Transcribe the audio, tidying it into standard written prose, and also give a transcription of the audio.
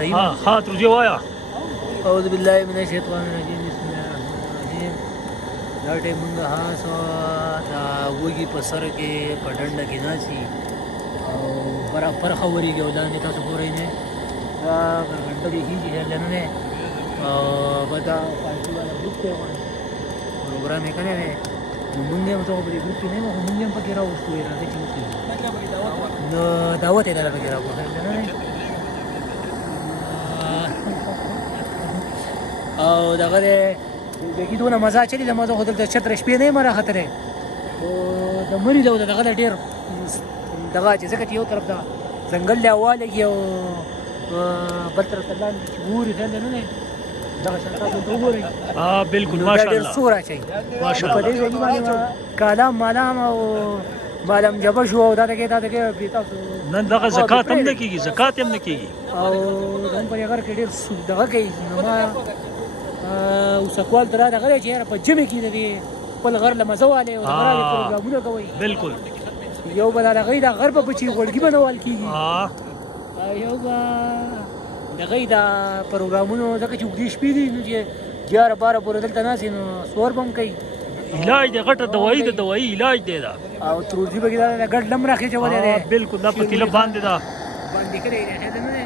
صحیح ها ترجی وایا اعوذ بالله من الشیطان الرجیم بسم الله الرحمن الرحیم دا ټیم موږ هاسو دا وږي په سر کې په ډنډه کې ناسي او برابر خبرېږي او لاندې تاسو ګورئ نه دا ګرګنډه کې کېږي هلنه نه او به دا پارټي والا ګروپ دی پروګرام یې کړی دی نو موږ هم ته په دې ګروپ کې نه یو خو موږ هم پکې راوستو یې راځئ چې وکړو نو دعوت یې دله پکې راوړو او دغه دی دونه مزه چلی د مزه خو دلته چتره شپې نه یم راختلی خو د مري د دغه له ډېر دغه چې ځکه چې یو طرف ته ځنګل دی هوا لګي او بل طرف ته لاندې چې ګوري خیال دی نه دی دغه شان تاسو ته وګورئ بالکل ماشاءالله ډېر سور اچوي ماشاءالله په دې ځای باندې کالام مالام او مالم جبه شو او دا دغه تاسو نن دغه زکات هم نه کېږي زکات هم نه کېږي او هم په غر کې ډېر دغه کوي نو ما اوسکوال تر دغه چې یاره په جمع کې دی خپل غر له مزه والي او دغه پروګرامونه کوي بالکل یو بل هغه د غر په بچي غوړګي بنول کېږي یو به دغه د پروګرامونو ځکه چې اوږدې شپې دي نو چې 11-12 پورې دلته ناستې نو سور به هم کوي علاج دی غټه دوایي د دوایي علاج دی دا او تروزي به کې دا ګډ لم راخېچولی دی بالکل دا پتیله باندې دا باندې کړی دی